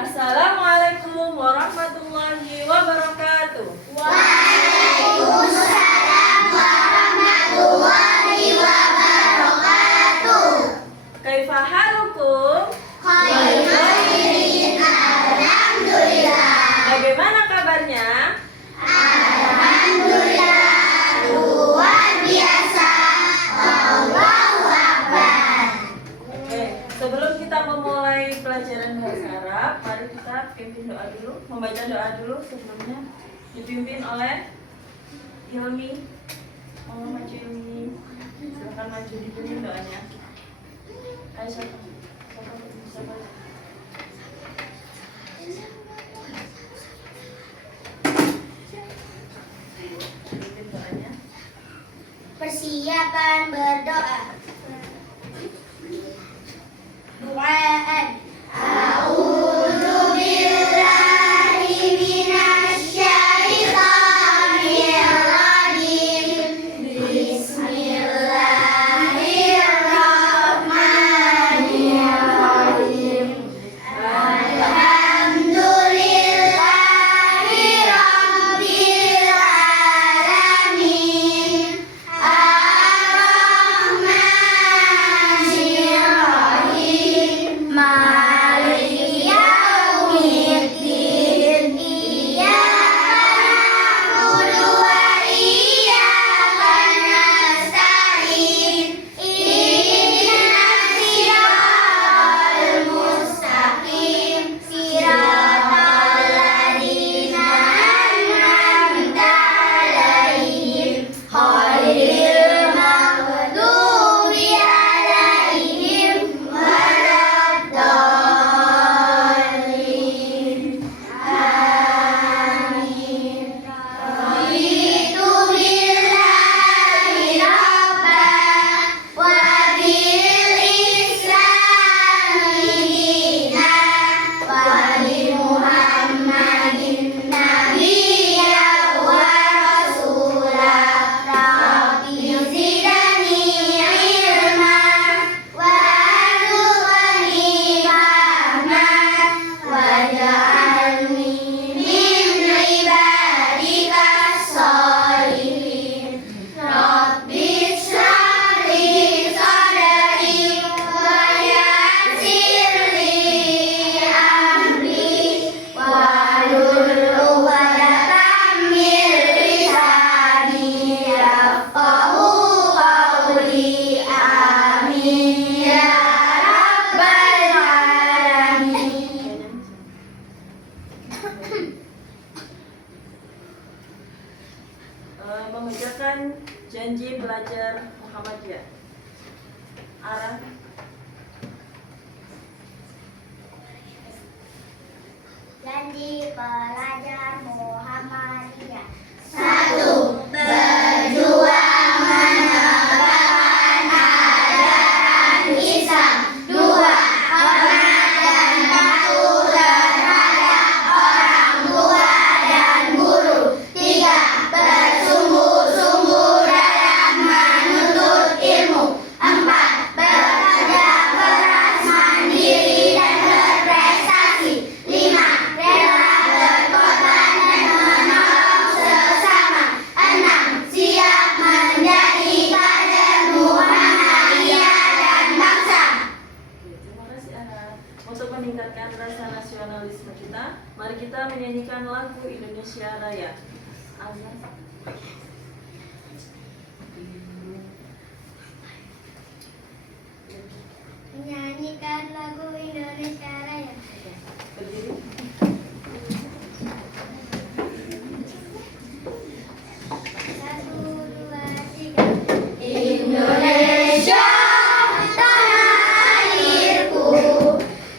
Assalamualaikum warahmatullahi wabarakatuh. Waalaikumsalam warahmatullahi wabarakatuh. Kaifa halukum? Khairin, alhamdulillah. Bagaimana kabarnya? Alhamdulillah, luar biasa. Allahu Akbar. Oke, sebelum kita memulai pelajaran bahasa Arab, mari kita pimpin doa dulu, membaca doa dulu sebelumnya, dipimpin oleh Hilmi. Oh, maju Hilmi. Silakan maju, dipimpin doanya. Ayo siapa? Siapa? Dipimpin doanya. Persiapan berdoa. Doaan. A'udzu billahi minasyaitonir rajim. Bismillahirrahmanirrahim. Alhamdulillahi rabbil alamin. Ar-Rahmanir-Rahim. Maliki yaumiddin. Iyyaka na'budu wa iyyaka nasta'in. Ihdinas siratal mustaqim. Siratal ladzina an'amta 'alaihim ghairil maghdubi 'alaihim waladdallin. Amin. Raditu billahi rabban wa bil islami dinan wa bi Muhammadin nabiyyan wa rasula. Rabbi zidni ilma warzuqni fahman waj'alni min ibadikas sholihin. Rabbi shrah li sadri wa yassir li amri wahlul 'uqdatam min lisani yafqahu qawli. Amin ya rabbal alamin. Mengerjakan janji belajar Muhammadiyah. Arah. Janji pelajar Muhammadiyah. 1. Berjuang menegakkan ajaran Islam. 2. Hormat dan patuh terhadap orang tua dan guru. 3. Bersungguh-sungguh dalam menuntut ilmu. 4. Bekerja keras, mandiri dan berprestasi. 5. Rela berkorban dan menolong sesama. 6. Siap menjadi kader Muhammadiyah dan bangsa. Terima kasih Ara. Untuk meningkatkan rasa nasionalisme kita, mari kita menyanyikan lagu Indonesia Raya. Azan. Menyanyikan lagu Indonesia Raya. Berdiri. Satu, dua, tiga. Indonesia, tanah airku,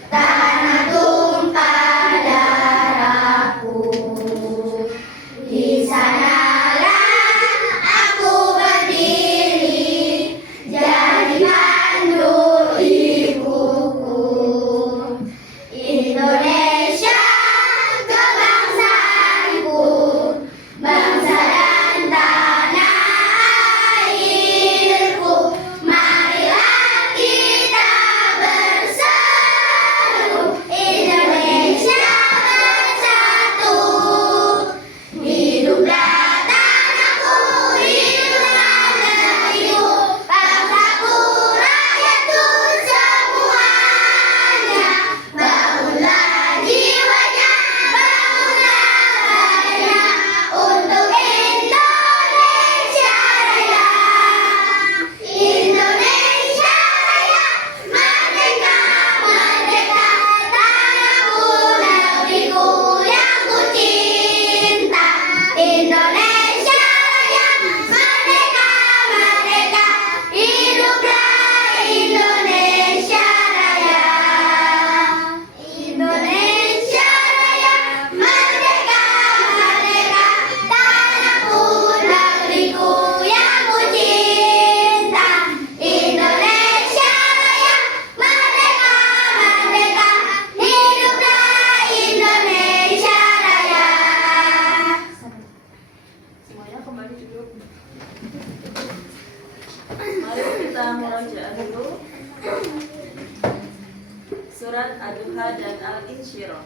tanah tumpah darahku. Di sanalah aku berdiri, jadi pandu ibuku. al-insyirah.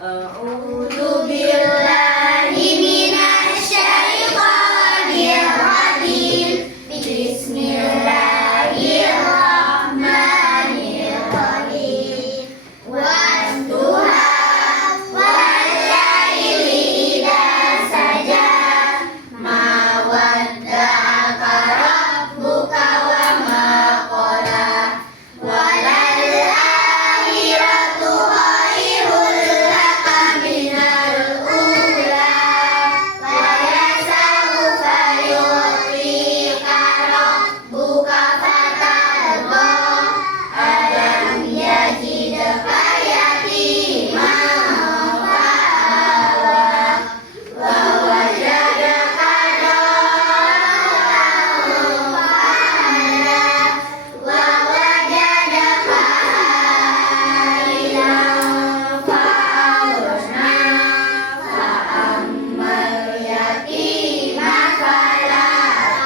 A'udzu billahi minasyaitonir rajim. Bismillahirrahmanirrahim. Wadduha wal laili idza saja. Ma wadda'aka rabbuka wa ma qala. Walal akhiratu khairul laka minal ula. Wa yasawfa yu'tika rabbuka fatarda. Alam yajidka yatiman fa'awa. Wa wajadaka dhallan fahada. Wa wajadaka a'ilan fa'aghna. Fa'ammal yatima fala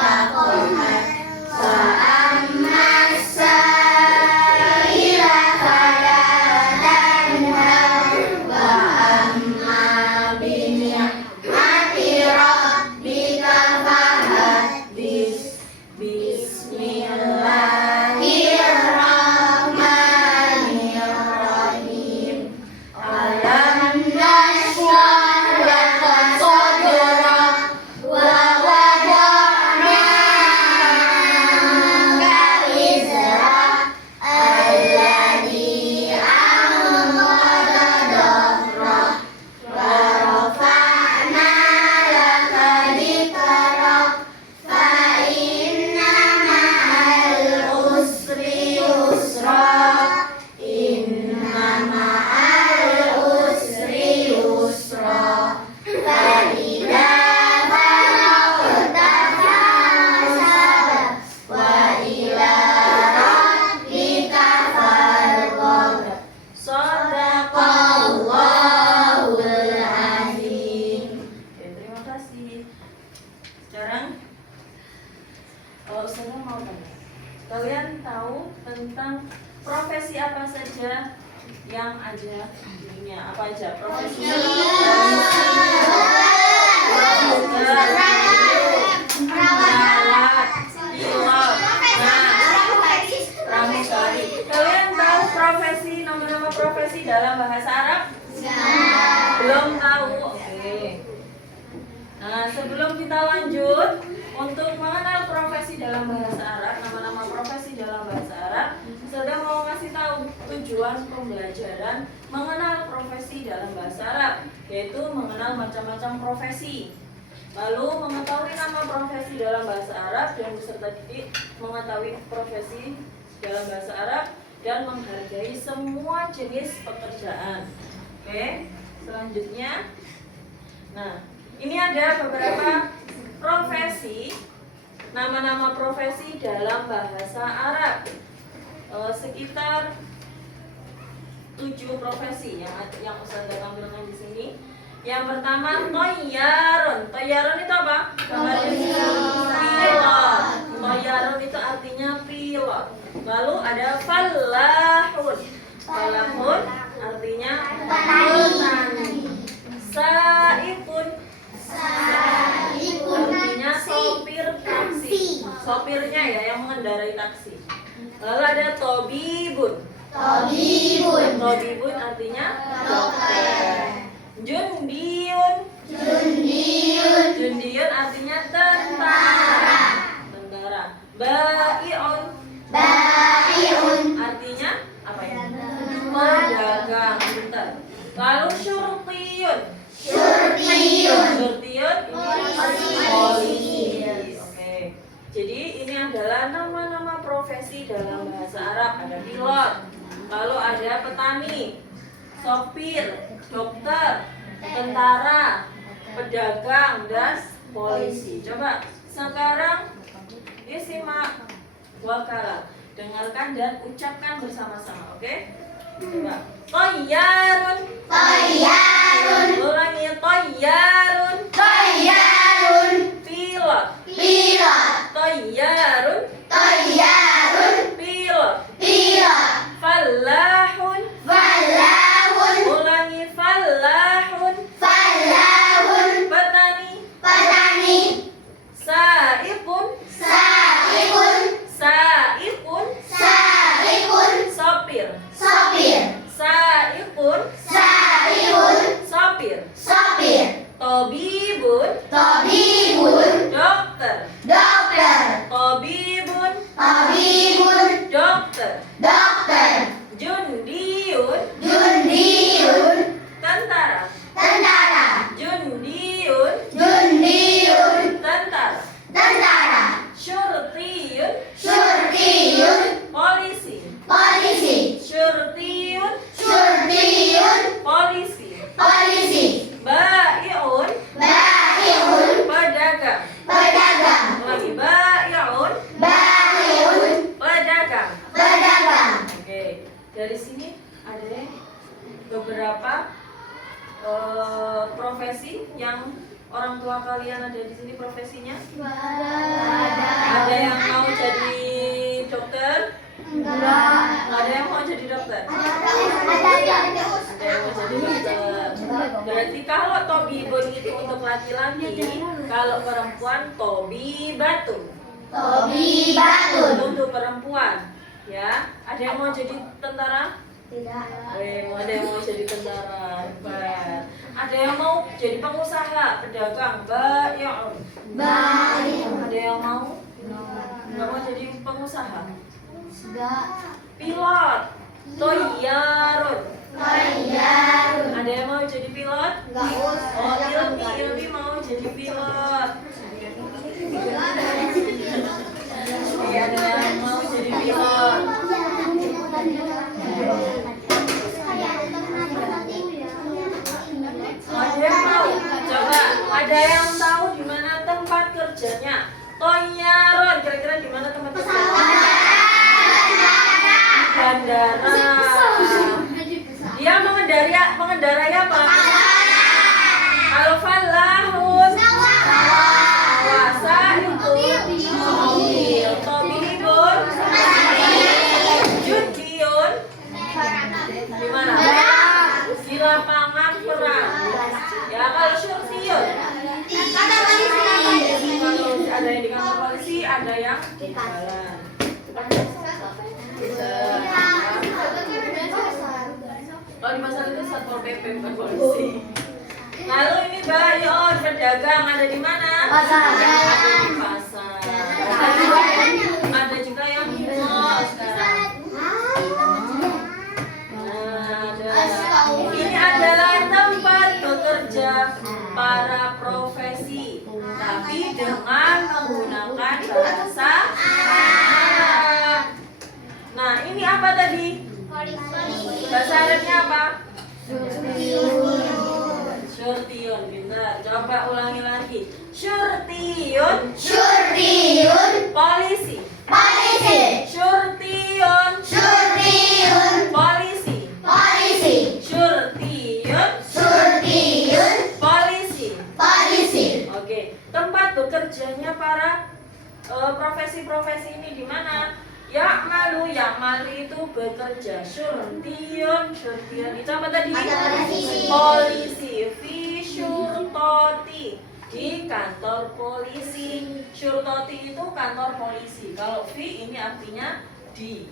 taqhar. Wa ammas sa'ila fala tanhar. Wa amma bi ni'mati rabbika fahaddits. Bismillahirrahmanirrahim. Alam nashrah laka sadrak wa wada'na anka wizrak alladzi anqadha dhahrak. Wa rafa'na laka dhikrak. Fa inna ma'al usri yusra. Inna ma'al usri yusra. Fa idza faragta fansab. Wa ila rabbika farghab. Shadaqallahul azim. Oke, terima kasih. Sekarang saya mau tanya, kalian tahu tentang profesi apa saja yang ada di dunia? Apa aja profesi? Perawat, pilot, pramugari. Kalian tahu profesi, nama-nama profesi dalam bahasa Arab? Belum tahu? Oke. Nah, sebelum kita lanjut, untuk mengenal profesi dalam bahasa Arab, nama-nama profesi dalam bahasa Arab, saya mau ngasih tahu tujuan pembelajaran mengenal profesi dalam bahasa Arab, yaitu mengenal macam-macam profesi. Lalu mengetahui nama profesi dalam bahasa Arab dan beserta didik mengetahui profesi dalam bahasa Arab dan menghargai semua jenis pekerjaan. Oke, selanjutnya, nah ini ada beberapa profesi, nama-nama profesi dalam bahasa Arab. Sekitar 7 profesi yang Ustaz tampilkan di sini. Yang pertama toyarun. Toyarun itu apa? Pilot. Toyarun itu artinya pilot. Lalu ada falahun. Falahun artinya petani. Saipun. Artinya sopir taksi. Sopirnya ya yang mengendarai taksi. Lalu ada tobibun. Tobibun artinya dokter. Jundiyun. Jundiyun artinya tentara. Bai'un. Artinya apa ya? Pedagang. Bentar. Lalu syurtiyun. Syurtiyun polisi. Oke. Jadi ini adalah nama-nama profesi dalam bahasa Arab. Ada pilot, lalu ada petani, sopir, dokter, tentara, pedagang, dan polisi. Coba sekarang disimak wakala, dengarkan dan ucapkan bersama-sama, oke? Coba. Toyarun. Ulangi, toyarun. Pilot. Toyarun. Pilot. Falahun. beberapa profesi yang orang tua kalian ada di sini profesinya? Ada yang mau jadi dokter? Enggak. Ada yang mau jadi dokter? Ada yang Mau jadi dokter. Berarti kalau tobibun itu untuk laki-laki, kalau perempuan tobi batu. Tobi Batun. Untuk perempuan, ya. Ada yang mau jadi tentara? Tidak. Ada yang mau jadi tentara, hebat. Ada yang mau jadi pengusaha, pedagang, ya. Baik. Ada yang mau? Nggak mau jadi pengusaha? Enggak. Pilot, toyarun. Bayarun. Ada yang mau jadi pilot? Enggak usah. Oh, Ilmi mau jadi pilot. Iya, ada yang mau jadi pilot. Ada yang mau? Coba, ada yang tahu di mana tempat kerjanya? Toyaron, kira-kira di mana tempat kerjanya? Bandara. Dia mengendarai apa? Al-falahun. Puasa itu mobil. Tobibun. Jundiun. Di mana? Di lapangan perang. Ya, kalau syurtiyun. Kalau ada yang di kantor polisi, ada yang di jalan. Kalau di pasar itu satpol pp bukan polisi. Lalu ini Bayon pedagang ada di mana? Pasar. Ada di pasar. Ada juga yang di mall sekarang. Ini adalah tempat bekerja para profesi, tapi dengan menggunakan bahasa Arab. Nah, ini apa tadi? Bahasa Arabnya apa? Syurtiyun, pintar. Coba ulangi lagi. Syurtiyun. Syurtiyun. Polisi. Polisi. Syurtiyun. Syurtiyun. Polisi. Polisi. Syurtiyun. Syurtiyun. Polisi. Polisi. Oke, tempat bekerjanya para profesi-profesi ini di mana? Ya'malu itu bekerja. Syurtiyun itu apa tadi? Polisi. Fi syurtoti, di kantor polisi. Syurtoti itu kantor polisi. Kalau fi ini artinya di.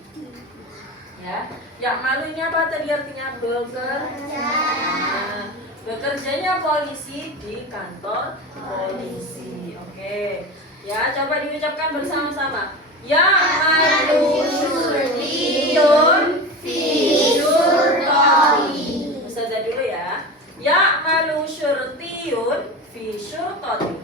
Ya, Ya'malu ini apa tadi artinya? Bekerja. Nah, bekerjanya polisi di kantor polisi. Oke. Ya, coba diucapkan bersama-sama. Ya'malu syurtiyun fi syurtati. Ustazah dulu ya. Ya'malu syurtiyun fi syurtati.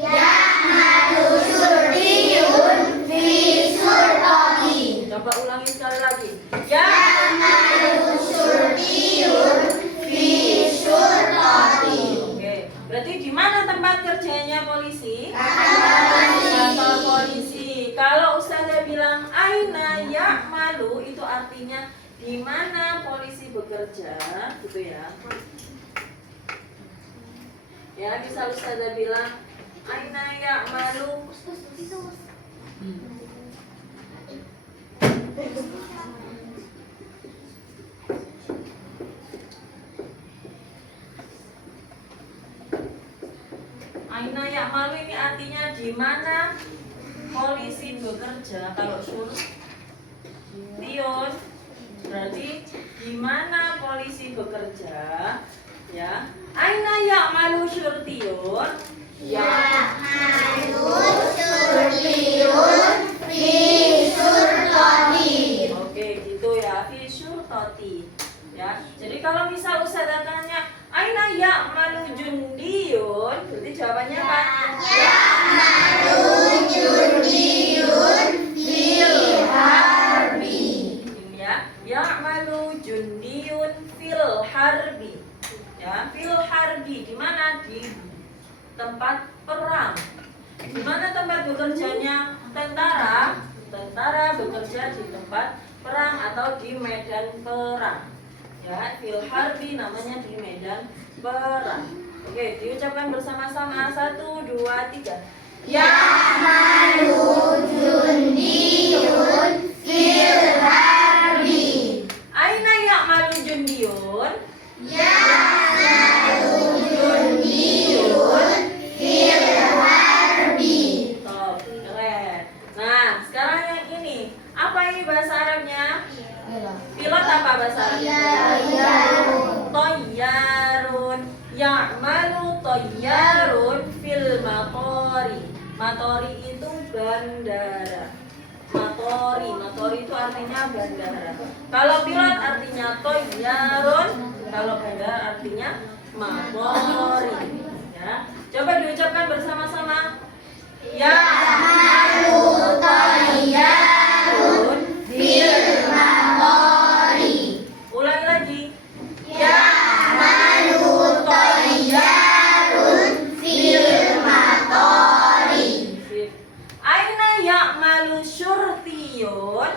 Ya'malu syurtiyun fi syurtati. Coba ulangi sekali lagi. Ya'malu syurtiyun fi syurtati. Oke. Berarti di mana tempat kerjanya polisi? Kantor polisi. Kalau Ustazah bilang aina ya'malu itu artinya di mana polisi bekerja, gitu ya. Ya, bisa Ustazah bilang aina ya'malu. Aina ya'malu ini artinya di mana polisi bekerja. Kalau syurtiyun berarti di mana polisi bekerja, ya. Aina ya'malu syurtiyun? Ya'malu syurtiyun fi syurtati. Oke, gitu ya, fi syurtati. Ya. Jadi kalau misal Ustazah tanya, aina ya'malu jundiyun? Berarti jawabannya apa? Ya'malu jundiyun fil harbi. Ini ya, ya'malu jundiyun fil harbi. Ya, fil harbi di mana? Di tempat perang. Di mana tempat bekerjanya tentara? Tentara bekerja di tempat perang atau di medan perang. Ya, fil harbi namanya di medan perang. Oke, diucapkan bersama-sama. 1, 2, 3. Ya'malu jundiyun fil harbi. Aina ya'malu jundiyun? Ya'malu jundiyun fil harbi. Top, keren. Nah, sekarang yang ini. Apa ini bahasa Arabnya? Pilot apa bahasa Arabnya? Toyarun. Ya'malu toyarun fil matori. Matori itu bandara. Matori itu artinya bandara. Kalau pilot artinya toyarun, kalau bandara artinya matori. Ya, coba diucapkan bersama-sama. Ya'malu toyarun fil matori. Ulangi lagi. Ya'malu toyarun fil matori. Sip. Aina ya'malu syurtiyun?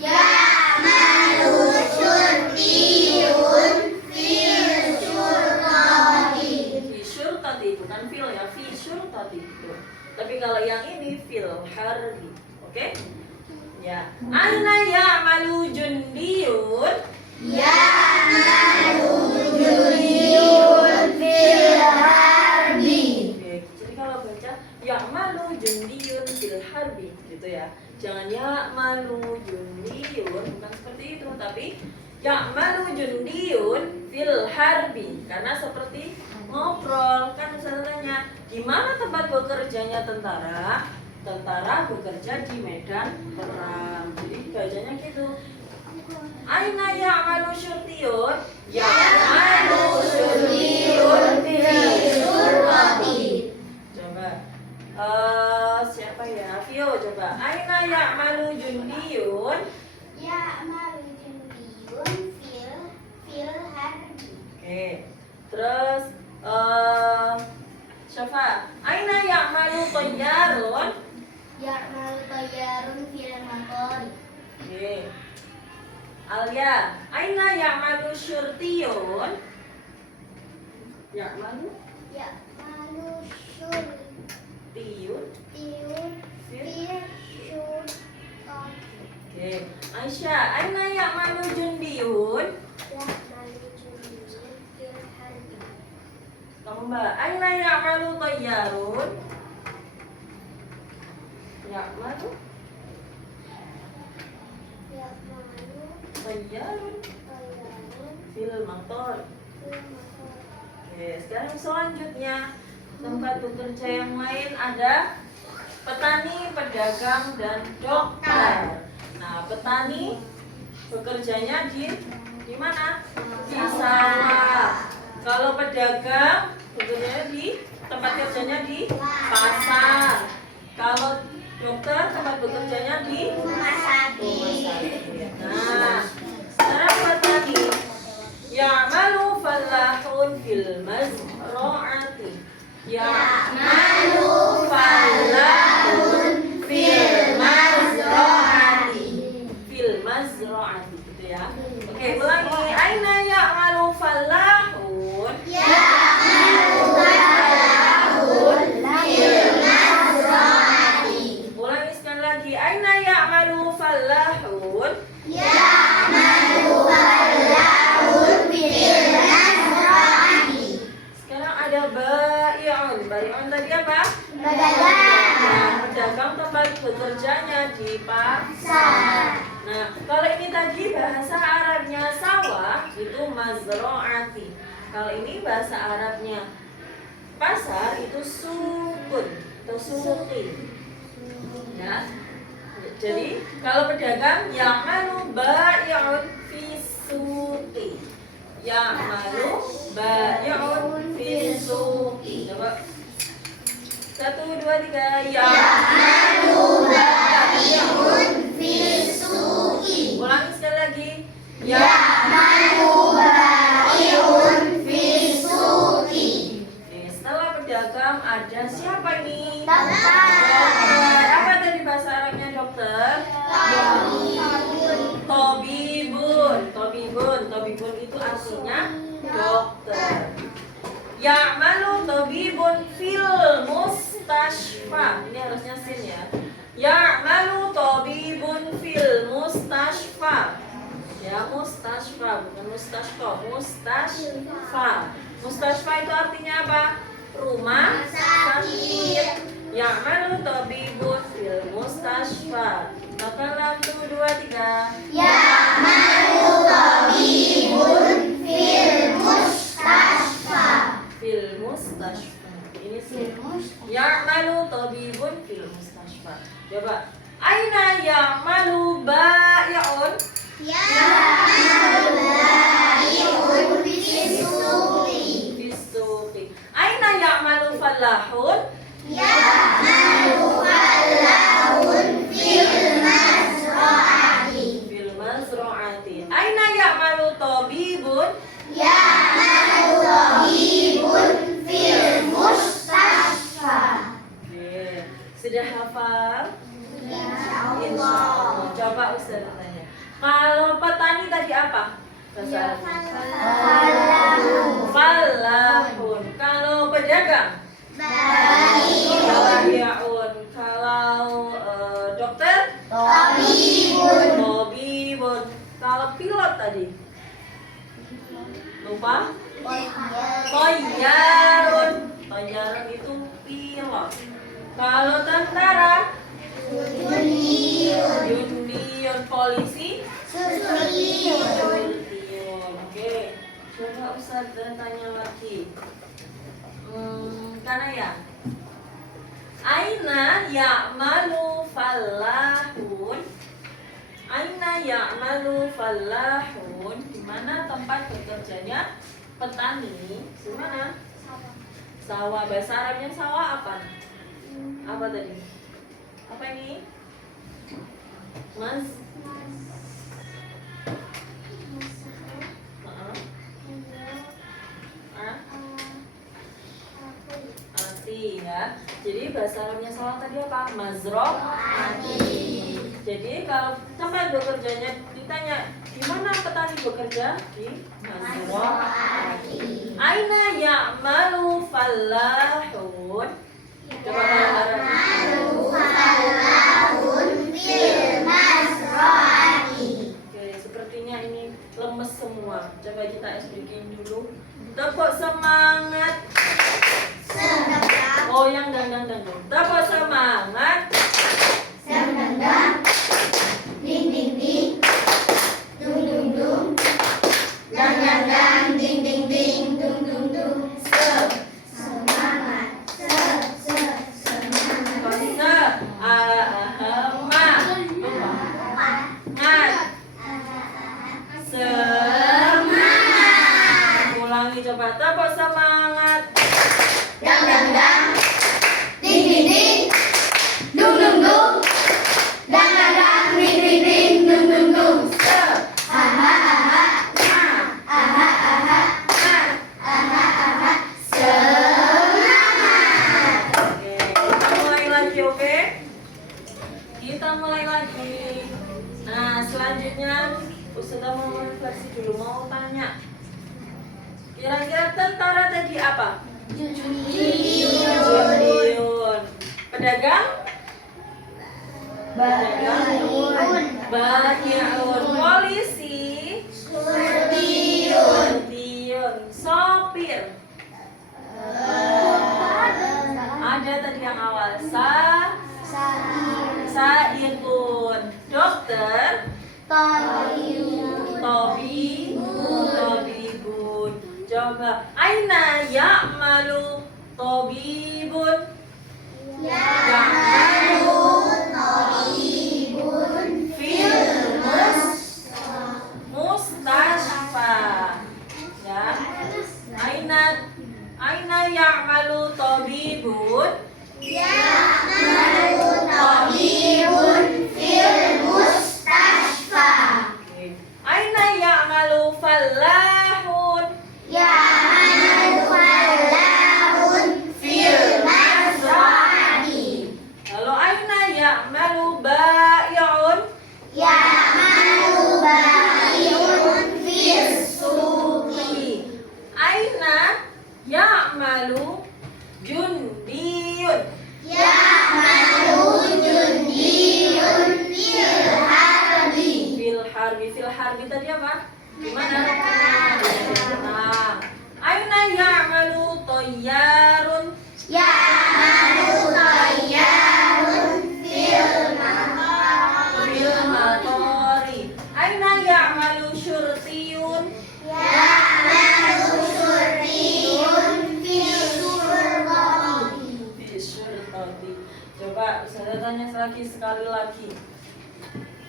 Ya'malu syurtiyun fil syurtati. Fi syurtati, bukan fil ya, fi syurtati. Tuh. Tapi kalau yang ini fil harbi. Oke? Ya. Aina ya'malu jundiyun? Ya'malu jundiyun fil harbi. Oke. Jadi kalau baca ya'malu jundiyun fil harbi gitu ya. Jangan ya'malu jundiyun, bukan seperti itu, tapi ya'malu jundiyun fil harbi. Karena seperti ngobrol kan, misalnya tanya, di mana tempat bekerjanya tentara? Tentara bekerja di medan perang. Jadi bacanya gitu. Aina ya'malu syurtiyun? Ya'malu syurtiyun fil Syurtati. Coba siapa ya? Vio coba. Aina ya'malu jundiyun? Ya'malu jundiyun fil harbi. Oke. Terus Syafa. Aina ya'malu tayyarun? Ya'malu toyarun fil matori. Oke. Alia. Aina ya'malu syurtiyun? Ya'malu Ya'malu syurtiyun tiyun fil syurtati. Oke. Aisyah. Aina ya'malu jundiyun? Ya'malu jundiyun fil harbi. Kamu Mbak. Aina ya'malu tayyarun? Ya'malu Ya'malu tayyarun toyarun fil mator. fil matori. Oke, sekarang selanjutnya tempat bekerja yang lain ada petani, pedagang, dan dokter. Nah, petani bekerjanya di mana? Di sawah. Kalau pedagang bekerjanya di tempat kerjanya di pasar. Kalau dokter tempat bekerjanya di Rumah sakit. Nah, sekarang petani. Ya'malu fallahun fil mazra'ati. Ya'malu fallahun fil mazra'ati. Fil mazra'ati gitu ya. Oke, ulangi. Aina ya'malu fallahun? Ya'malu fallahun fil mazra'ati. Ulangi sekali lagi. Aina ya'malu fallahun? Ya'malu fallahun fil mazra'ati. Sekarang ada bai'un. Bai'un tadi apa? Pedagang. Nah, pedagang tempat bekerjanya di pasar. Nah, kalau ini tadi bahasa Arabnya sawah itu mazro'ati. Kalau ini bahasa Arabnya pasar itu sukun atau suki. Ya. Jadi kalau pedagang ya'malu bai'un fi suqi. Ya'malu bai'un fi suqi. Coba. 1, 2, 3. Ya'malu bai'un fil suqi. Ulangi sekali lagi. Ya'malu bai'un fil suqi. Oke, setelah pedagang ada siapa ini? Dokter. Dokter. Apa tadi bahasa Arabnya dokter? Tobibun. Tobibun itu artinya dokter. Ya'malu tabibun fil mustashfa. Ini harusnya sin ya. Ya'malu tabibun fil mustashfa. Ya, mustashfa bukan mustashfa, mustashfa. Mustashfa itu artinya apa? Rumah sakit. Ya'malu tabibun fil mustashfa. Maka 1, 2, 3. Ya'malu tabibun fil mustashfa. Fil mustashfa. Ini sih. Ya'malu tabibun fil mustashfa. Coba. Aina ya'malu ba'i'un? Ya'malu ba'i'un fis-suqi. Fis-suqi. Aina ya'malu fallahun? Ya'malu fallahun fil mazra'ati. Fil mazra'ati. Aina ya'malu tabibun? Ya'malu tabibun fil mustashfa. Oke. Sudah hafal? Insyaallah. Insyaallah. Coba Ustaz tanya. Kalau petani tadi apa? Bahasa Arab. Fallahun. Kalau pedagang? Ba'i'un. Kalau dokter? Tabibun. Tabibun. Kalau pilot tadi? Lupa? Toyarun. Toyarun itu pilot. Kalau tentara? Yuniyun. Yunion. Polisi? Susuliyun. Yunion. Oke. Coba Ustaz tanya lagi. Karena ya. Aina ya'malu fallahun? Aina ya'malu fallahun? Di mana tempat bekerjanya petani? Di mana? Sawah. Bahasa Arabnya sawah apa? Apa tadi? Apa ini? Mas? Ati ya. Jadi bahasa Arabnya sawah tadi apa? Mazra'ati. Jadi kalau tempat bekerjanya ditanya di mana petani bekerja? Di mazra'ati. Aina ya'malu fallahun? Coba bareng-bareng. Ya'malu fallahun fil mazra'ati. Oke, sepertinya ini lemes semua. Coba kita SBK dulu. Tepuk semangat. Sedang. Oh, yang dang. Tepuk semangat. Sedang. Ding ding ding. Dung dung dung. Dang dang dang. Ding ding ding. Dung dung dung. Semangat. Semangat. Semangat. Ulangi coba. Tepuk semangat. Dang dang dang. Ding ding ding. Dung dung dung. Dang dang dang. Ding ding ding. Dung dung dung. Aha aha. Aha aha. Aha aha. Semangat. Oke, kita mulai lagi, oke? Kita mulai lagi. Nah, selanjutnya Ustazah mau refleksi dulu, mau tanya. Kira-kira tentara tadi apa? Junior. Pedagang? Ba'i'un. Polisi? Surtiyun. Sopir? Ada tadi yang awal. Sa'irun. Dokter? Tabibun. Coba. Aina ya'malu tabibun? Ya'malu tabibun Fil mustashfa. Ya. Aina ya'malu tabibun? Ya'malu tabibun fil mustashfa. Oke. Aina ya'malu fallahun? Ya'malu fallahun fil mazra'ati. Lalu aina ya'malu ba'i'un? Ya'malu ba'i'un fis suq. Ya'malu jundiyun. Ya'malu jundiyun fil harbi. Fil harbi tadi apa? Gimana? Nah, aina ya'malu tayyarun. Ya'malu tayyarun fil Fil matori. Aina ya'malu syurtiyun. Ya'malu syurtiyun fil syurtati. Syurtati. Coba saya tanya lagi sekali lagi.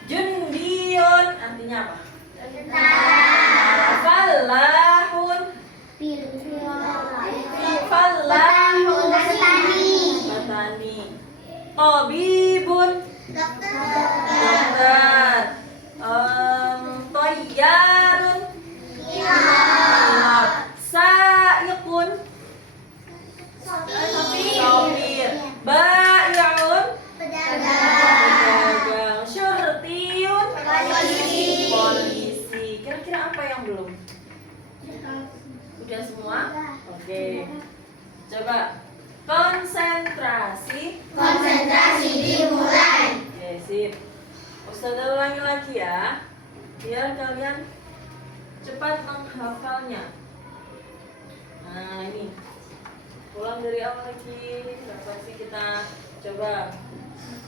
Jundiyun artinya apa? Fallahun. Fallahun. Petani. Tabibun. Dokter. Tayyarun. Sa'iqun. Sopir. Bai'un. Pedagang. Syurtiyun. Polisi. Kira-kira apa yang belum? Udah semua? Oke. Coba konsentrasi. Konsentrasi dimulai. Oke, sip. Ustazah ulangi lagi ya, biar kalian cepat menghafalnya. Nah ini, ulang dari awal lagi. Referensi kita coba.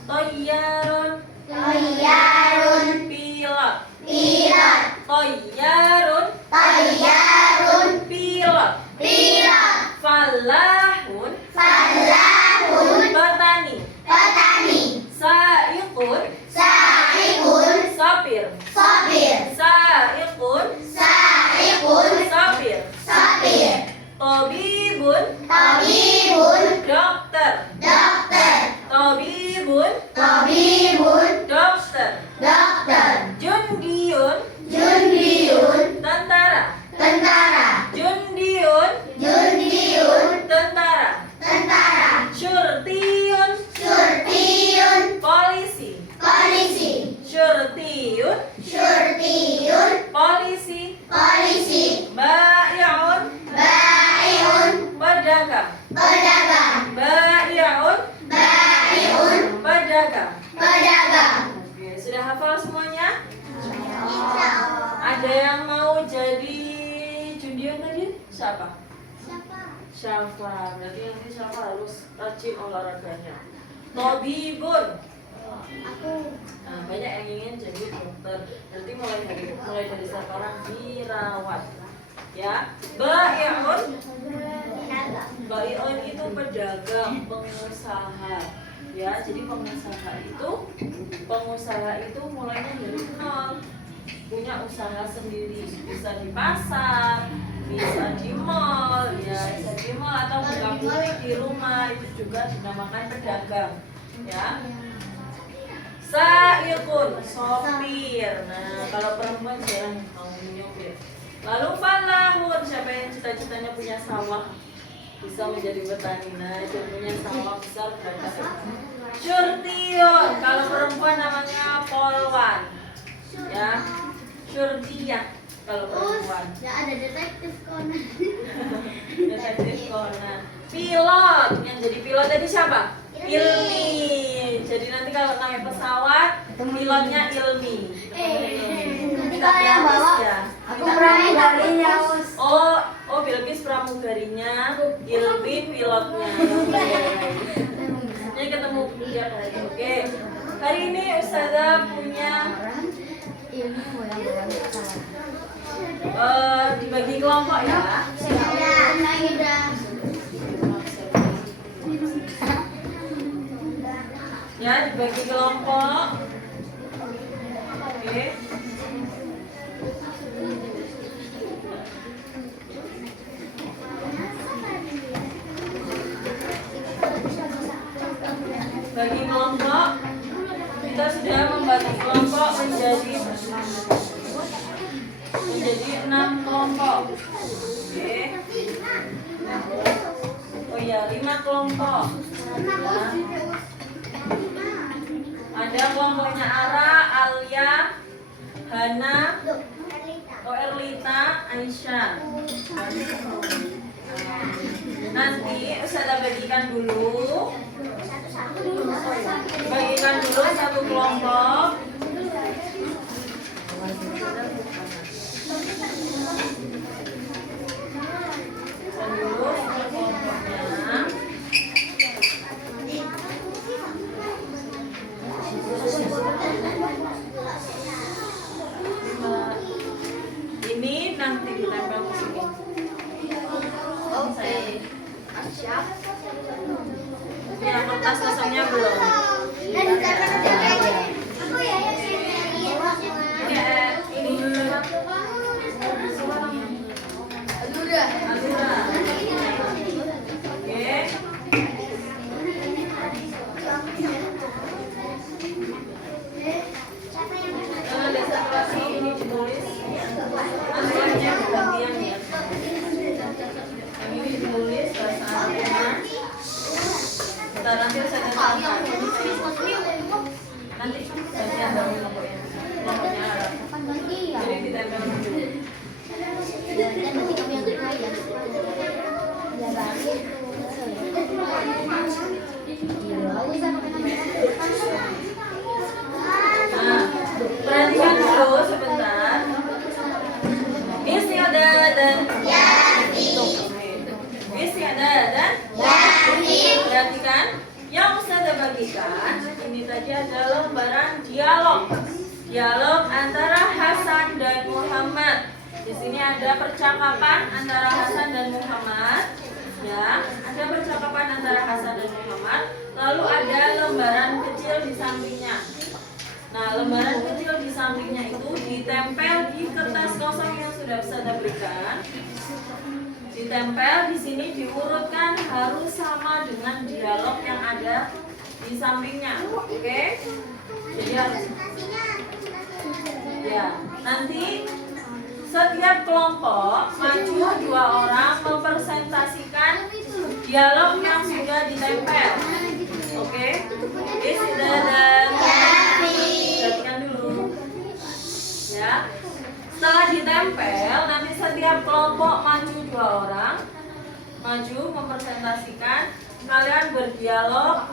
Tayyarun. Tayyarun. Pilot. Pilot. Tayyarun. Tayyarun. Pilot. Pilot. Fallahun. Fallahun. Petani. Petani. Sa'iqun. Sa'iqun. Sopir. Sopir. Sa'iqun. Sa'iqun. Sopir. Sopir. Tabibun. Tabibun. Dokter. Dokter. Tabibun. Tabibun. Dokter. Dokter. Jundiyun. Jundiyun. Tentara. Tentara. Jundiyun. Jundiyun. Tentara. Tentara. Syurtiyun. Syurtiyun. Polisi. Polisi. Syurtiyun. Syurtiyun. Polisi. Polisi. Bai'un. Bai'un. Pedagang. Pedagang. Bai'un. Bai'un. Pedagang. Pedagang. Oke, sudah hafal semuanya? Insyaallah. Ada yang mau jadi Jundion tadi? Siapa? Siapa? Syafa. Berarti nanti Syafa harus rajin olahraganya. Tabibun. Aku. Nah, banyak yang ingin jadi dokter. Nanti mulai dari sekarang dirawat. Ya. Bai'un. Bai'un itu pedagang, pengusaha. Ya, jadi pengusaha itu mulainya dari nol. Punya usaha sendiri, bisa di pasar, bisa di mall, ya, bisa di mall atau buka butik di rumah, itu juga dinamakan pedagang. Ya. Sa'iqun, sopir. Nah, kalau perempuan jarang mau nyopir. Lalu fallahun, siapa yang cita-citanya punya sawah, bisa menjadi petani. Nah, itu punya sawah besar berapa? Syurtiyun, kalau perempuan namanya polwan. Ya, syurtiyah kalau perempuan. Ya ada detektif Conan. Detektif Conan. Pilot, yang jadi pilot tadi siapa? Ilmi. Jadi nanti kalau naik pesawat, pilotnya Ilmi. Nanti kalau yang bawa, Ya. aku pramugarinya. Oh, Bilqis pramugarinya, Ilmi pilotnya. Ini ketemu tiap hari. Oke. Hari ini Ustazah punya dibagi kelompok ya. Ya, dibagi kelompok. Oke. Bagi kelompok, kita sudah membagi kelompok menjadi 6 kelompok. Oke. Oh iya, 5 kelompok. Ya. Ada kelompoknya Ara, Alia, Hana, Erlita, Aisyah. Nanti Ustazah bagikan dulu. Bagikan dulu satu kelompok. Dulu satu kelompoknya. Ini nanti ditempel ke sini. Oke. Siap. Ya, kertas kosongnya belum. Dan aku ya Ya, ini Azura. Azura. Oke. Desakrasi ini ditulis. Azuranya gantian ya. Yang ini ditulis bahasa Arabnya. Bentar, nanti saya tempelkan. Nanti gantian baru kelompoknya. Kelompoknya Arab. Jadi ditempel dulu. Nah, perhatikan dulu sebentar. Istiada dan Istiada dan perhatikan. Yang Ustazah bagikan ini tadi ada lembaran dialog. Dialog antara Hasan dan Muhammad. Di sini ada percakapan antara Hasan dan Muhammad. Ya, ada percakapan antara Hasan dan Muhammad. Lalu ada lembaran kecil di sampingnya. Nah, lembaran kecil di sampingnya itu ditempel di kertas kosong yang sudah Ustazah berikan. Ditempel di sini diurutkan harus sama dengan dialog yang ada di sampingnya. Oke? Jadi harus ya. Nanti setiap kelompok maju 2 orang mempresentasikan dialog yang sudah ditempel. Oke? Oke, sudah ada. Perhatikan dulu. Ya. Setelah ditempel, nanti setiap kelompok maju 2 orang, maju mempresentasikan. Kalian berdialog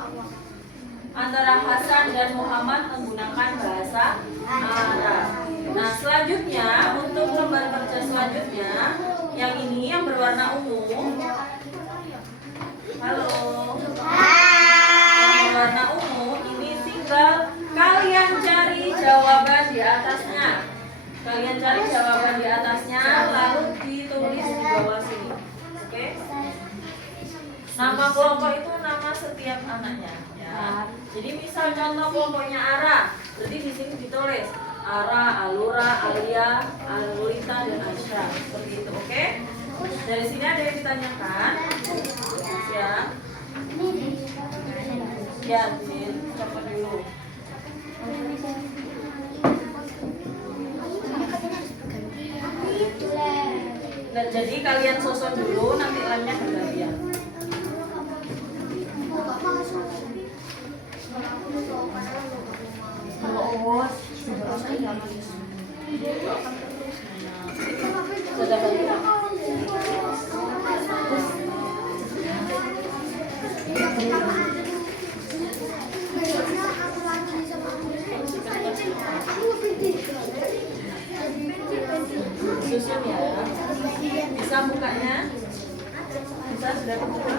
antara Hasan dan Muhammad menggunakan bahasa Arab. Nah, selanjutnya untuk lembar kerja selanjutnya, yang ini yang berwarna ungu. Halo. Yang berwarna ungu ini tinggal kalian cari jawaban di atasnya. Kalian cari jawaban di atasnya, lalu ditulis di bawah sini. Oke? Nama kelompok itu nama setiap anaknya. Ya. Jadi misal contoh kelompoknya Ara, berarti di sini ditulis Ara, Alura, Alia, Alurita, dan Aisyah. Seperti itu, oke? Dari sini ada yang ditanyakan. Ya. Ya, coba dulu. Nah, jadi kalian susun dulu, nanti lemnya bergantian. Susun ya. Bisa bukanya? Bisa, sudah kebuka?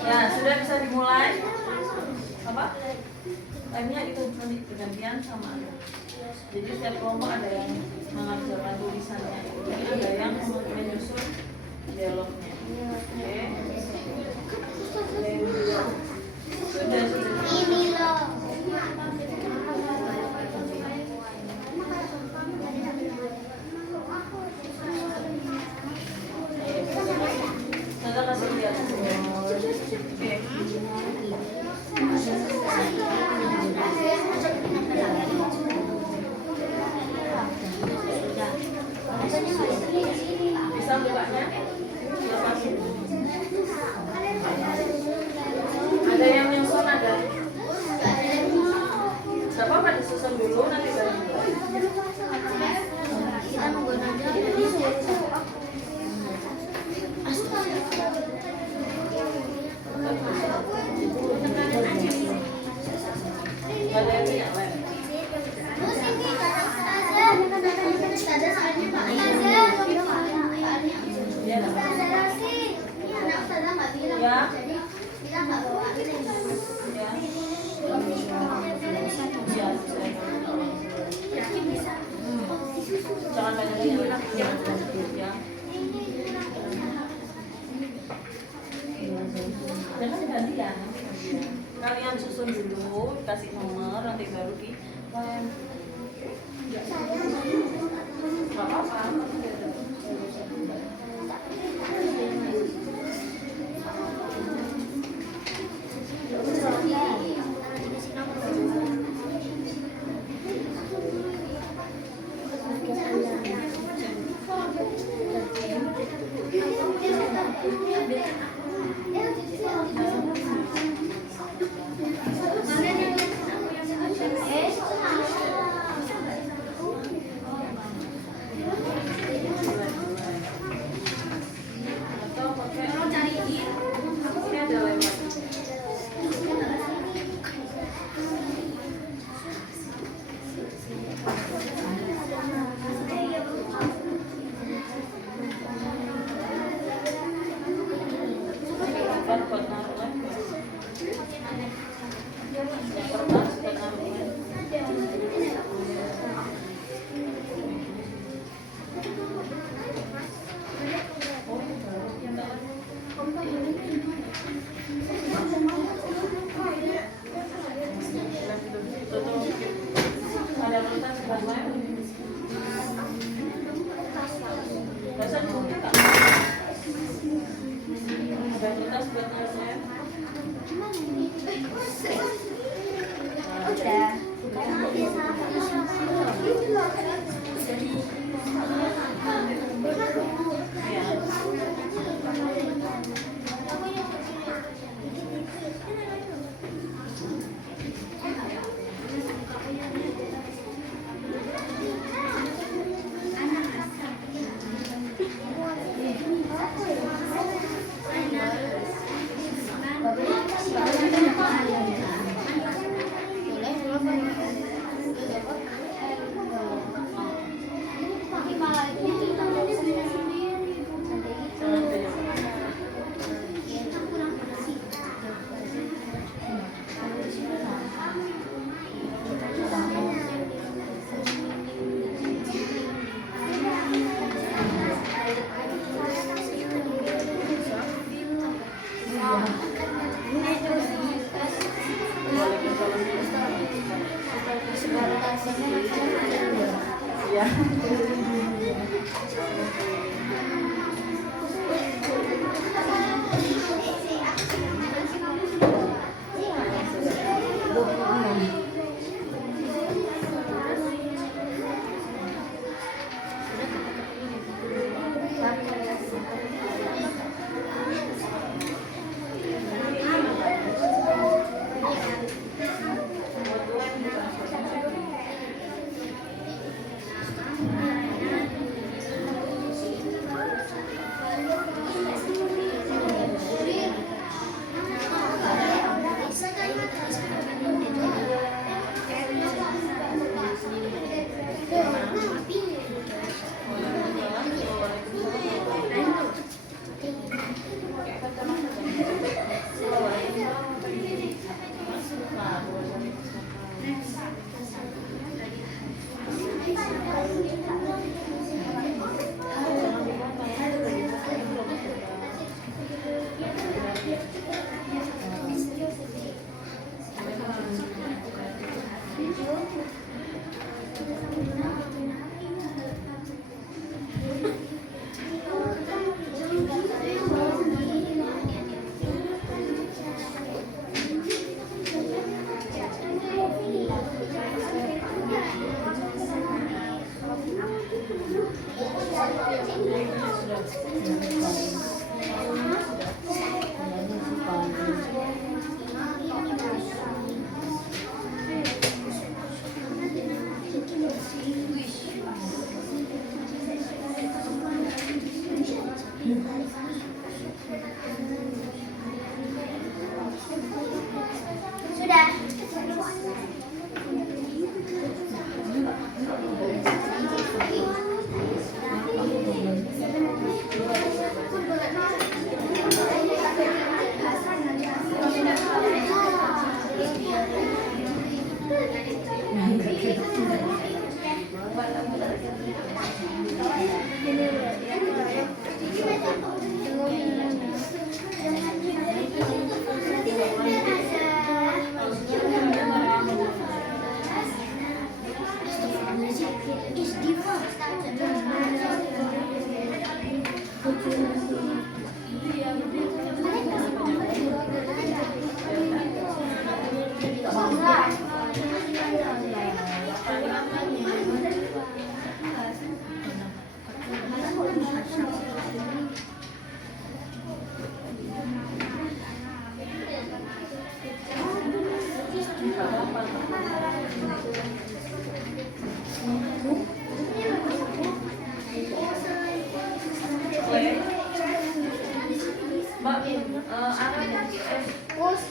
Ya, sudah bisa dimulai. Apa? Lainnya itu nanti bergantian sama Anda. Jadi setiap kelompok ada yang mengerjakan tulisannya. Ini ada yang menyusun dialognya. Oke. Sudah sih. Ini loh. Kita kasih lihat. Oke. Jangan banyak-banyak ya. Jangan gantian. Kalian susun dulu, kasih nomor, nanti baru di lain. Gak apa-apa.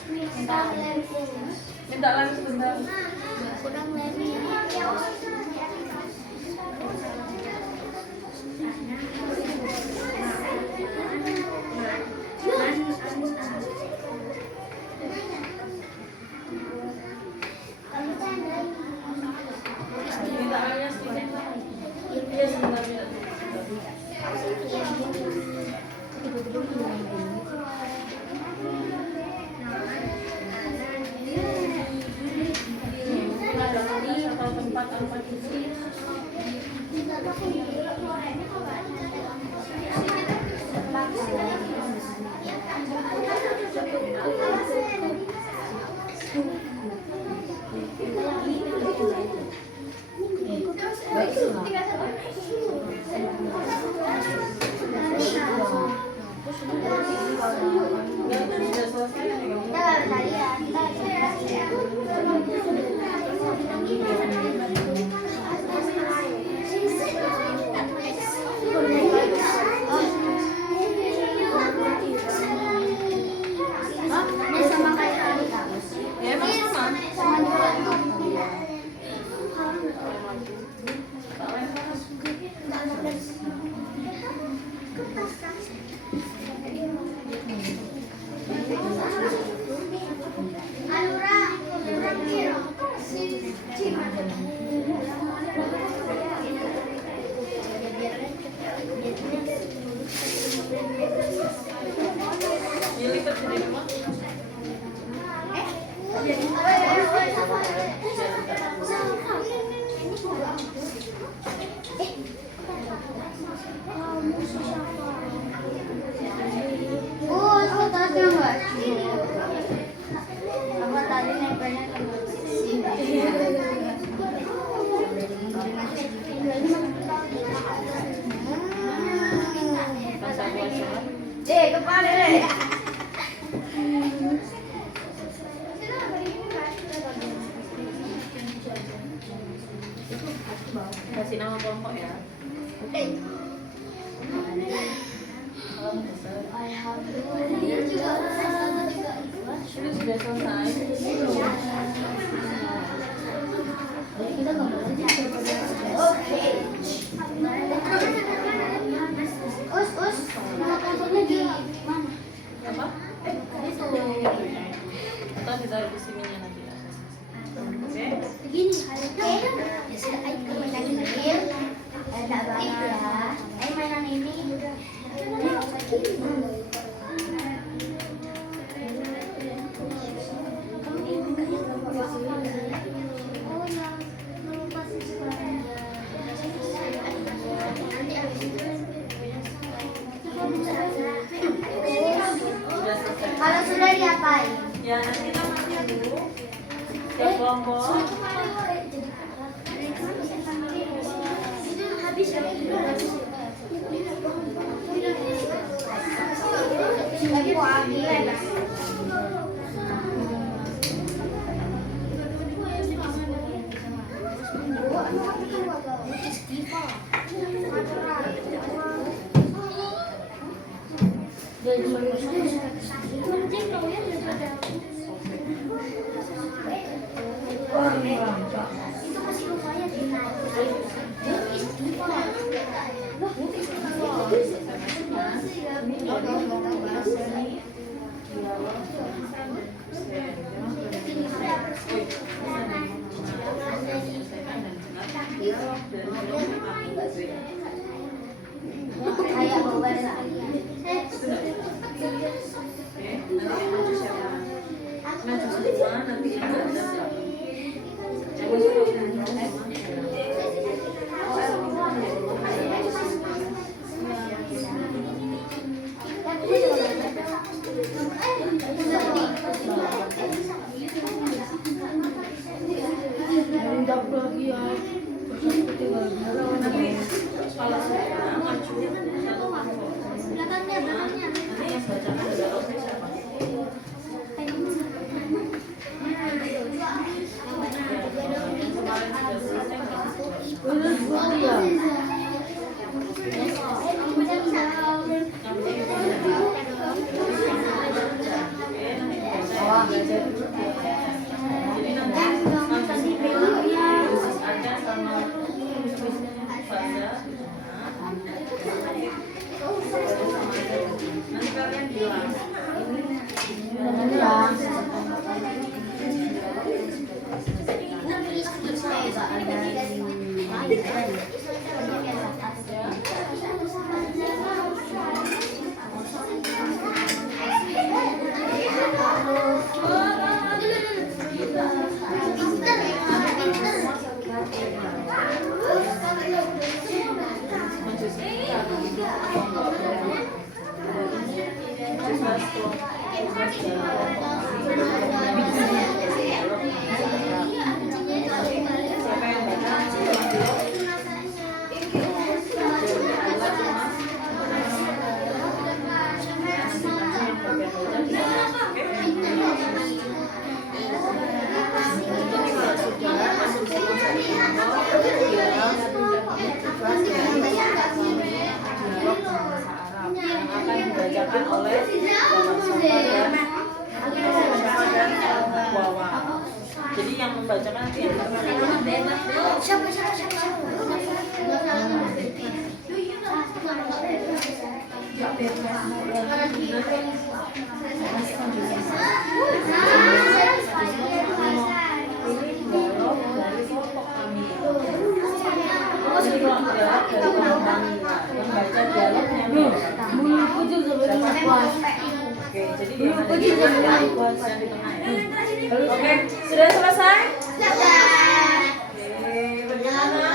Minta lagi sebentar. Kurang lagi. Minta lagi sedikit. Iya sebentar. Tempat apa gitu? Sudah selesai ya? Ya emang sama. Dilipat jadi rumah. Aku tadi nggak. Aku tadi nempelnya ke kepala deh. Kasih nama kelompok ya. Ini sudah selesai. Oke. Us, teleponnya di mana? Apa? Atau ditaruh di sininya nanti. Oke. Begini, ya sudah, ayo mainan ini. Enggak banget ya. Ayo mainan ini. Sudah selesai. Kalau sudah diapain? Ya nanti kita makan dulu. Setiap kelompok. Habis lagi mau ambil. Itu masih lumayan. Kayak bawa lagi. Oke, nanti yang maju siapa? belajar dulu. Jadi nanti khusus ada sama Faza. Nanti kalian bilang. Dibacakan oleh Wawa. Jadi yang membacakan nanti yang Oke, sudah selesai? Oke, bagaimana?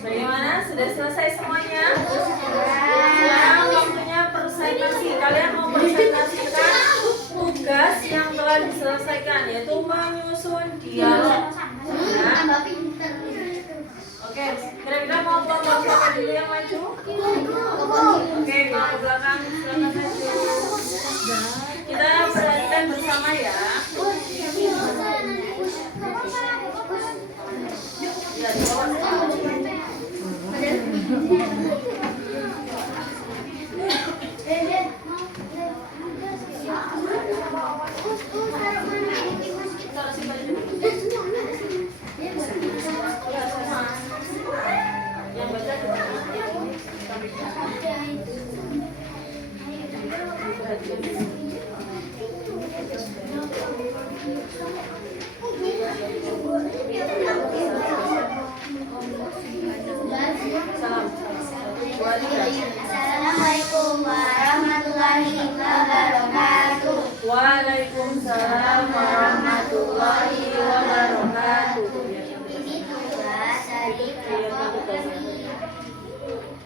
Bagaimana? Sudah selesai semuanya? Sekarang waktunya presentasi. Kalian mau presentasikan tugas yang telah diselesaikan, yaitu menyusun dialog. Nah, oke, kira-kira mau kelompok siapa dulu yang maju? Oke, kalau ke belakang silakan maju. Kita perhatikan bersama ya. Ya, di bawah. Yang baca Assalamualaikum warahmatullahi wabarakatuh. Waalaikumsalam warahmatullahi wabarakatuh. Ini tugas dari kelompok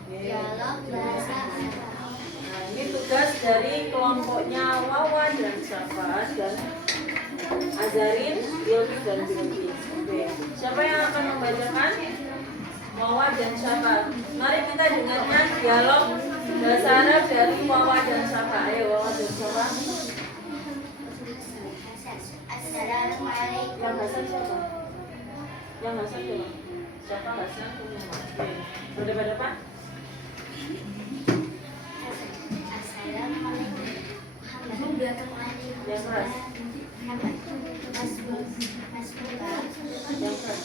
dialog bahasa Arab. Nah, ini tugas dari kelompoknya Wawa dan Syafa dan Azarin, Yilmi dan Bilqis. Oke, siapa yang akan membacakan? Wawa dan Syafa. Mari kita dengarkan dialog bahasa Arab dari Wawa dan Syafa. Ayo Wawa dan Syafa. Assalamualaikum. Yang Hasan siapa? Yang Hasan siapa? Siapa Hasan? Oke, berdepan-depan. Assalamualaikum. Yang keras. Yang keras. Yang keras.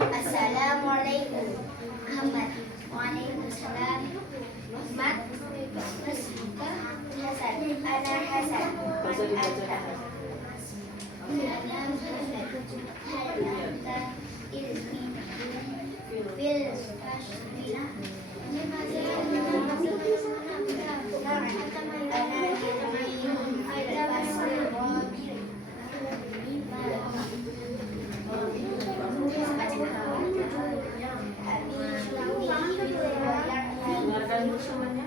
Assalamualaikum. Muhammad. Waalaikumsalam. Ahmad. Hasan. Ana Hasan. Bisa dibacakan. Dengarkan dulu semuanya.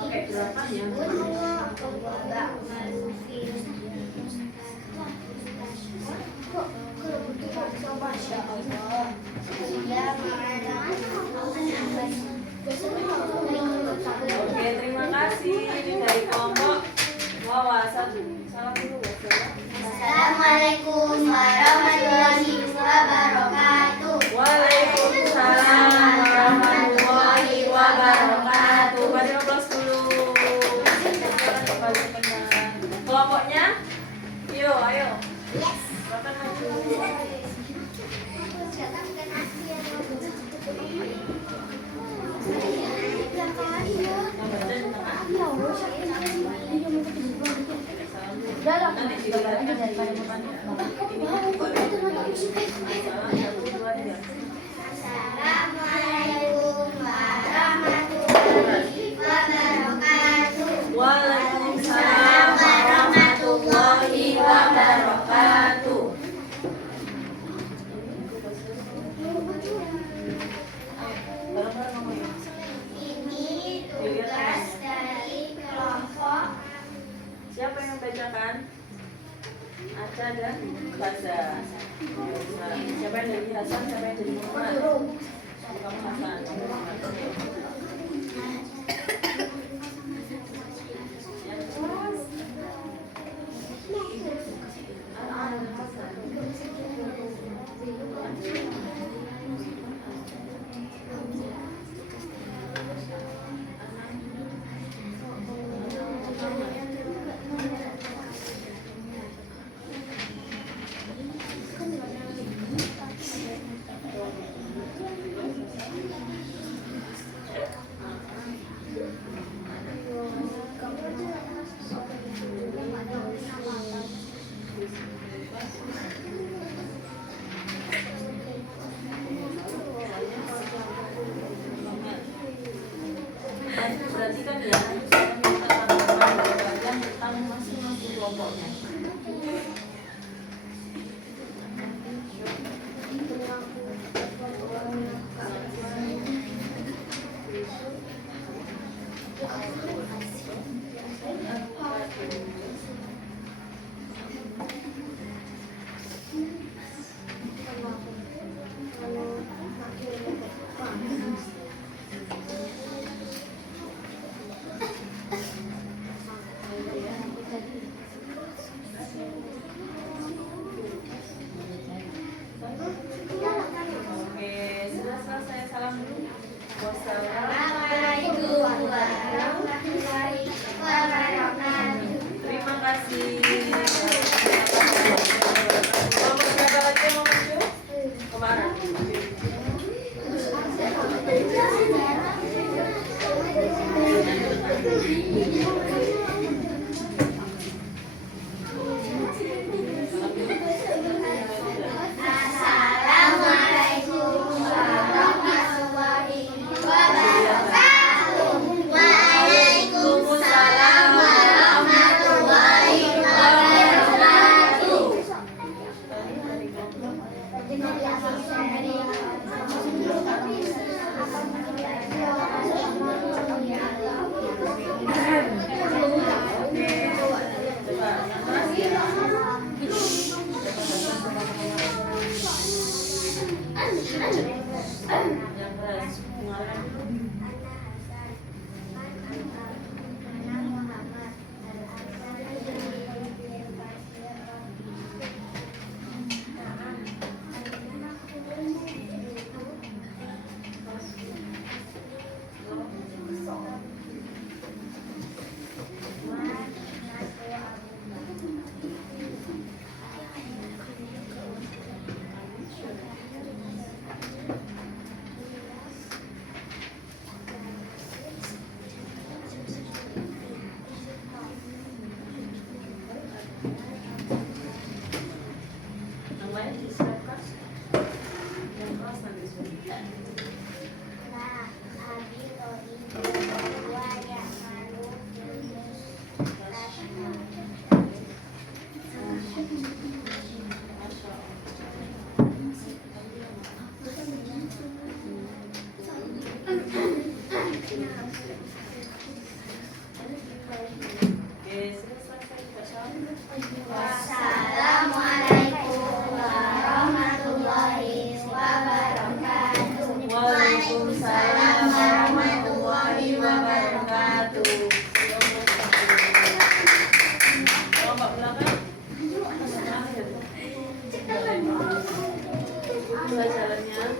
Oke, berapa ya? Siapa yang jadi Hasan, siapa yang jadi Muhammad? Kamu Hasan, kamu Muhammad. Berarti kan ya, saya minta tanggapan dari kalian tentang masing-masing kelompoknya. Oke, sudah selesai, salam dulu. Assalamualaikum warahmatullahi wabarakatuh. Terima kasih. Kelompok berapa lagi yang mau maju? Kemana? Assalamualaikum warahmatullahi wabarakatuh. Waalaikumsalam warahmatullahi wabarakatuh. Yang keras, pengarang dulu. Yang lain disiapkan. Yang keras nanti sudah. Oke, selesai kita salam. Wassalamualaikum warahmatullahi wabarakatuh. Waalaikumsalam warahmatullahi wabarakatuh. Kelompok belakang. Dua jalannya.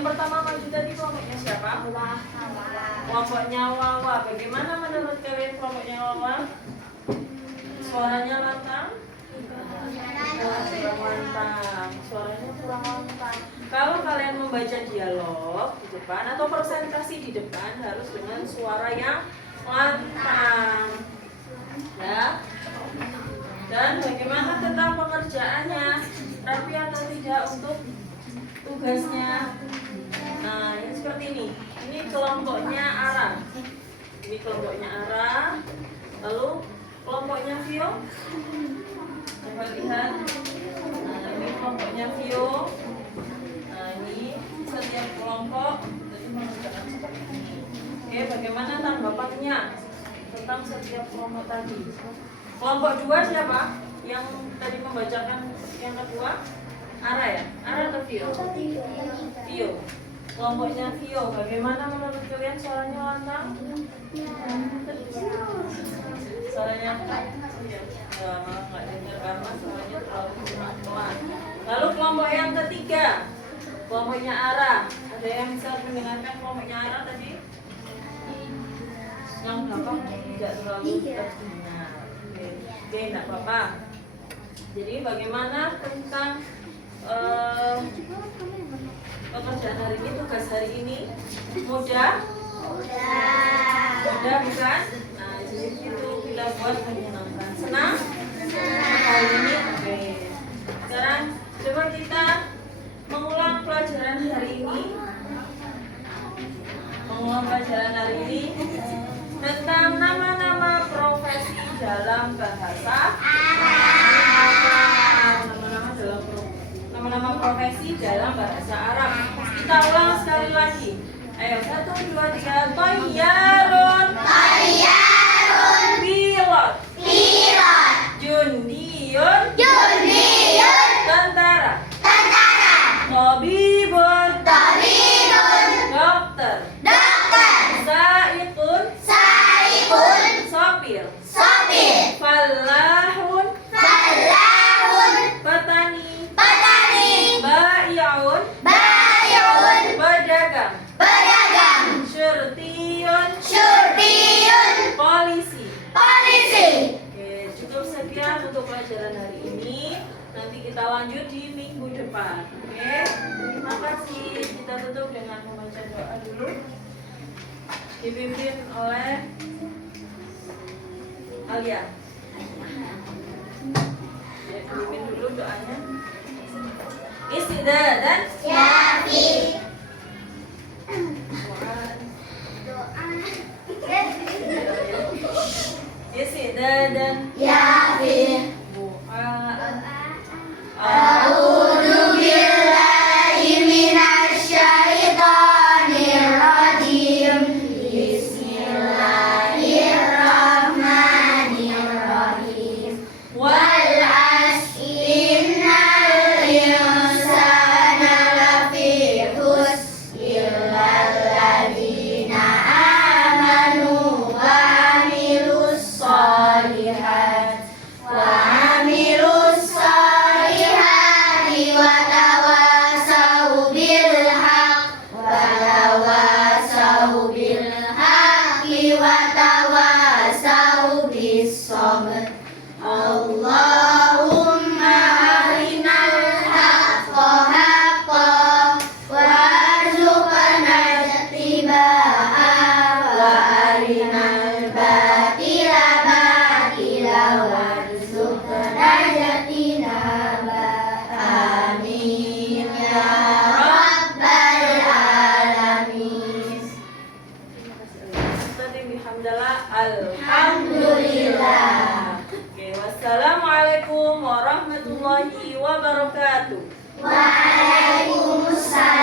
yang pertama maju tadi kelompoknya siapa? Kelompoknya Wawa. Bagaimana menurut kalian kelompoknya Wawa? Suaranya lantang? Kurang lantang. Suaranya kurang lantang. Kalau kalian membaca dialog di depan atau presentasi di depan harus dengan suara yang lantang. Ya. Dan bagaimana tentang pengerjaannya? Rapi atau tidak untuk tugasnya? Nah, ini seperti ini. Ini kelompoknya Ara. Ini kelompoknya Ara. Lalu kelompoknya Vio. Coba lihat. Nah, ini kelompoknya Vio. Nah, ini setiap kelompok tadi mengerjakan seperti ini. Oke, bagaimana tanggapannya tentang setiap kelompok tadi? Kelompok 2 siapa? Yang tadi membacakan yang kedua? Ara ya? Ara atau Vio? Vio. Kelompoknya Vio. Bagaimana menurut kalian suaranya lantang? Suaranya malah nggak dengar karena suaranya terlalu pelan. Lalu kelompok yang ketiga, kelompoknya Ara. Ada yang bisa mendengarkan kelompoknya Ara tadi? Yang belakang tidak terlalu terdengar. Oke, enggak apa-apa. Jadi bagaimana tentang pekerjaan hari ini, tugas hari ini? Mudah? Mudah bukan? Nah, jadi itu kita buat menyenangkan. Senang? Hari ini? Oke. Sekarang coba kita mengulang pelajaran hari ini. Mengulang pelajaran hari ini tentang nama-nama profesi dalam bahasa nama-nama profesi dalam bahasa Arab. Kita ulang sekali lagi. Ayo, 1, 2, 3. Tayyarun. Pilot. Jundiyun. Tentara. Tabibun. Dokter. Saikun. Sopir. Fallahun. Petani. Bai'un. Pedagang. Syurtiyun. Polisi. Oke, cukup sekian untuk pelajaran hari ini. Nanti kita lanjut di minggu depan. Oke, terima kasih. Kita tutup dengan membaca doa dulu. Dipimpin oleh Alia. Ya, dipimpin dulu doanya. Istidadan. Istidadan. Bu'aan. A'udzu billahi minasyaitonir rajim. Bismillahirrahmanirrahim. Wal 'asri innal insana lafi khusr illal ladzina amanu wa 'amilus shalihat wa tawasau bil haqqi wa tawasau bis sabr. Allahumma arinal haqqa haqqan warzuqna ittiba'ah wa arinal batila batilan warzuqna ijtinabah. Amin ya rabbal alamin. Tadi bihamdallah. Alhamdulillah. Oke, wassalamualaikum warahmatullahi wabarakatuh. Waalaikumsalam.